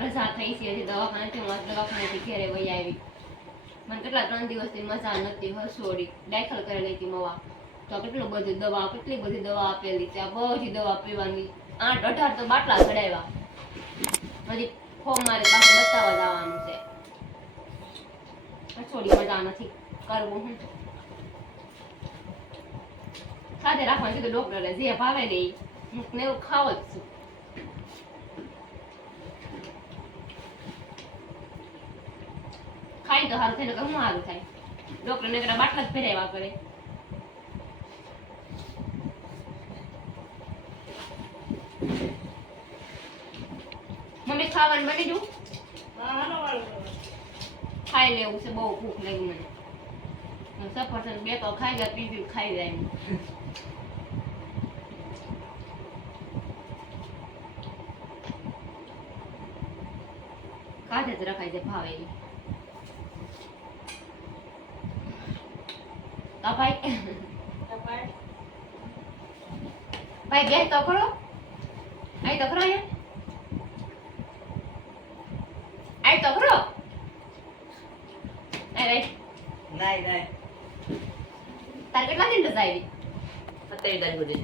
રજા થઈ છે દવાખાનેથી હું દવાખાનેથી ઘરે વહી આવી મને કેટલા 3 દિવસથી મજા નથી હસોડી દાખલ કરેલી હતી મવા તો કેટલી બધી દવા આપેલી છે આ બધી દવા પીવાની 8-18 તો બાટલા ચડાવ્યા હજી ફોર્મ મારે પાસે બતાવવા જવાનું છે હસોડી મજા નથી કરવું હું સાથે રાખવાનું કીધું ડોક્ટરે જે ભાવે ને હું એવું ખાવ જ છું ખાઈ તો સારું થાય ને ઘણું સારું થાય ડોક્ટર ને કરા બાટલા જ ફેરવ્યા કરે મમ્મી ખાવાનું બની દઉં ખાઈ લેવું છે બહુ ભૂખ લાગી મને સફરજન 2 તો ખાઈ ગયા ત્રીજું ખાઈ જાય કાઢે જ રખાય છે ભાવે ભાઈ ભાઈ બે તો ખરો આઈ તો ખરો આઈ તો ખરો અરે નહીં તાર કેટલા દિન રજા આવી 27 તારીખ સુધી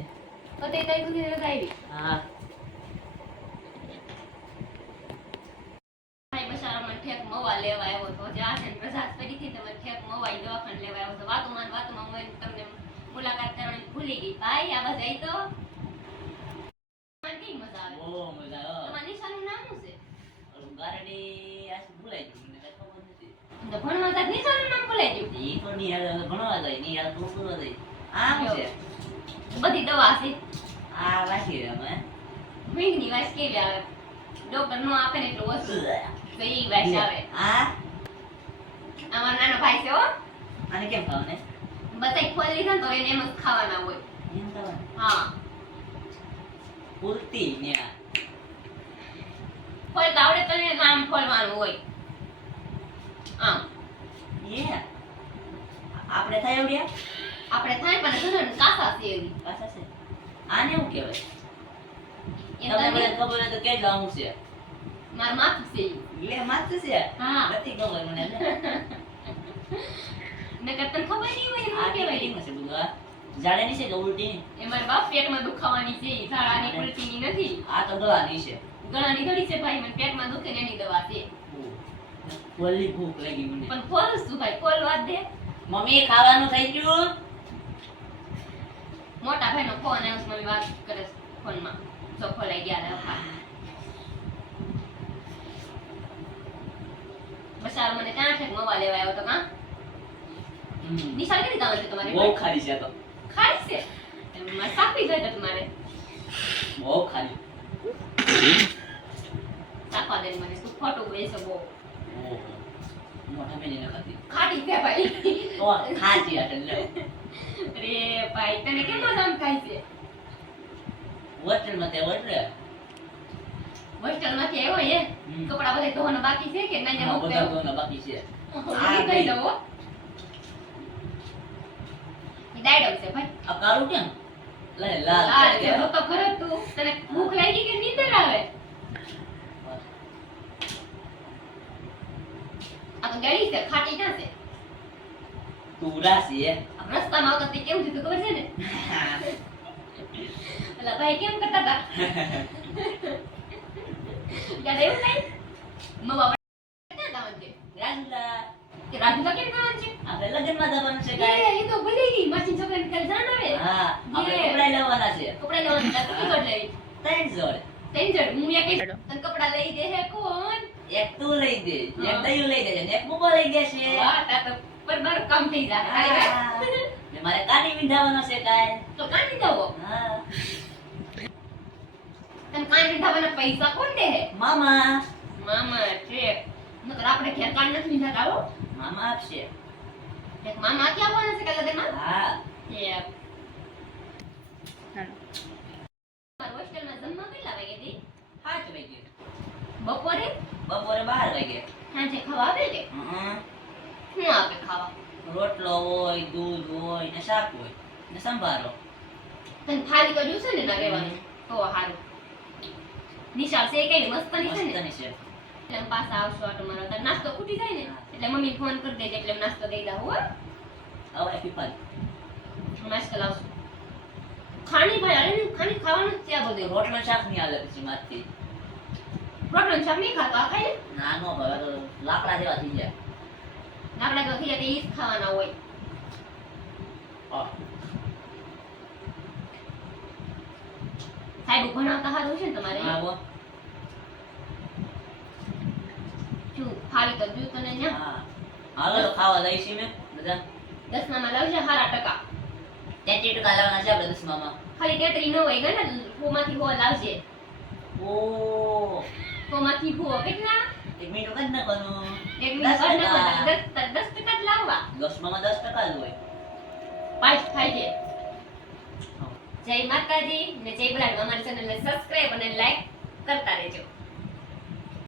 27 તારીખ સુધી રજા આવી હા મવા લેવા આવ્યો તો જે આ છે પ્રસાદ ફરીથી તમે ઠેક મવાઈ દવાખાને લેવા આવ્યો તો વાતોમાં હું તમને મુલાકાત કરવાની ભૂલી ગઈ ભાઈ આ બસ આવી તો મને કેવી મજા આવે બહુ મજા આવે તમારા નિશાનું નામ શું છે ગારડી આ ભૂલાઈ ગયું મને કઈ ખબર નથી તો ભણવા તા નિશાનું નામ ભૂલાઈ ગયું ઈ તો ની યાર ભણવા જાય ની યાર તો પૂરો જાય આમ છે બધી દવા છે આ વાસી અમે વીંગની વાસ કેવી આવે ડોક્ટર નો આપે ને એટલું ઓછું તો ઈ વાસ આવે આ અમારો નાનો ભાઈ છે હો આને કેમ ખાવ ને બતાઈ ખોલી લીધા ને તો એને એમ જ ખાવાના હોય એમ તો હા પૂરતી ને ખોલ તો આવડે તને આમ ખોલવાનું હોય આમ એ આપણે થાય આવડ્યા આપણે થાય પણ ઘણા કાસા છે એવી પાછા છે આને શું કહેવાય એ તમને તને મને ખબર હોય તો કેટલા હું છે માર માથું છે ઈ. લે માથું છે હા. નથી ખબર મને નકર તને ખબર નહીં હોય આ એમ કહેવાય કેવાય છે બધું આ જાડેની છે કે ઉલટી એ મારા બાપ પેટમાં દુખાવાની છે ઈ ઝાડાની ઉલટીની નથી આ તો દવાની છે ગળાની ઘડી છે ભાઈ મને પેટમાં દુખે ને એની દવા છે ઓલી ભૂખ લાગી મને પણ ખોલ શું ભાઈ ખોલ વાત દે મમ્મી ખાવાનું થઈ ગયું મોટા ભાઈનો ફોન આવ્યો છે મમ્મી વાત કરે છે ફોનમાં તો ખોલાઈ ગયા ને બસાર મને ક્યાં છે મવા લેવા આવ્યો તો કા નિશાળ કેટલી દાવા છે તમારી બહુ ખારી છે આ તો ખાઈ છે એમાં સાપી જાય તો તમારે બહુ ખારી સાપા દે મને તું ખોટું બેસો બહુ ઓહો મોટા મેને ન ખાતી ખાટી છે ભાઈ તો ખાજી આટલે લે અરે ભાઈ તને કેમ આમ ખાય છે હોટેલ માં તે હોટલ હોસ્ટેલ માંથી આવ્યો હે કપડા બધા ધોવાના બાકી છે કે નાના હા મૂકતે બધા ધોના બાકી છે આ કઈ દો ઈ ડાયડો છે ભાઈ આ કાળું કેમ લે લાલ લાલ છે તો ખરે તું તને ભૂખ લાગી કે નીંદર આવે આ તો ગળી છે ખાટી ક્યાં છે તું ઉદાસી હે આ રસ્તામાં આવતા તે કેવું થયું ખબર છે ને અલા ભાઈ કેમ કરતા હતા યાદ એવું કઈ મવા ક્યાં દાવન છે રાજુલા કે રાજુલા કેમ દાવન છે આપણે લગ્નમાં જવાનું છે કાઈ એ તો ભૂલી ગઈ માસી છોકરાને કાલ જાણ આવે હા આપણે યે. કપડા લેવાના છે કપડા લેવાનું છે તું કર લેવી 3 જોડ ટેન્જર હું એક તને કપડા લઈ દે હે કોણ એક તું લઈ દે એક દયું લઈ દે ને એક મુકો લઈ દેશે વાહ તા તો પર મારું કામ થઈ જાય હા. ને મારે કાઢી વિંધાવાનો છે કાઈ તો કાંઈ દાવો હા તને કાંઈ દાવાના પૈસા કોણ દે હે મામા મામા છે નકર આપણે ઘેર કાન નથી મીઠા કાવો મામા આપશે એક મામા ક્યાં આવવાના છે કાલ લગનમાં હા એ મારા હોસ્ટેલમાં જમવા કેટલા વાગે દી 7 વાગે બપોરે બપોરે 12 વાગે સાંજે ખાવા આવે કે હં શું આપે ખાવા રોટલો હોય દૂધ હોય ને શાક હોય ને સંભારો તને થાળી તો જોશે ને ના રહેવાનું તો હારું નિશાળ છે કઈ મસ્ત ની છે ને મસ્તની છે એટલે અમે પાછા આવશું આટો મારવા. તાર નાસ્તો ખૂટી જાય ને એટલે મમ્મી ફોન કરી દેજે એટલે અમે નાસ્તો દઈ દઉં હો. હવે પીપાલ અમે આજકાલ આવશું. ખાણી ભાઈ અરે ખાણી ખાવાનું જ છે આ બધું. રોટલો શાક નહીં હાલે પછી મારથી રોટલો ને શાક નહીં ખાતો આ ખાઈ લે. ના નો ભાવે તો લાકડા જેવા થઈ જાય આપણે તો થઈ જાય ઈ જ ખાવાના હોય. હા. સાહેબ ભણાવતા હારું છે ને તમારે? આવો જો ફાવી તો જો તને ન્યા હા હાલો તો ખાવા જઈશ મેં બધા 10માં લાવજે હારા ટકા. 33% લાવવાના છે આપણે 10માં ખાલી 33 ન હોય ગણ ફોમાંથી હો લાવજે. ઓ ફોમાંથી હો કેટલા? 1 મિનિટ કદ નાખવાનું એક મિનિટ કર નાખો. 10% જ લાવવા. 10માં 10% જ હોય પાસ થાય છે. જય માતાજી ને જય બલાડ. અમારી ચેનલને સબસ્ક્રાઇબ અને લાઈક કરતા રહેજો.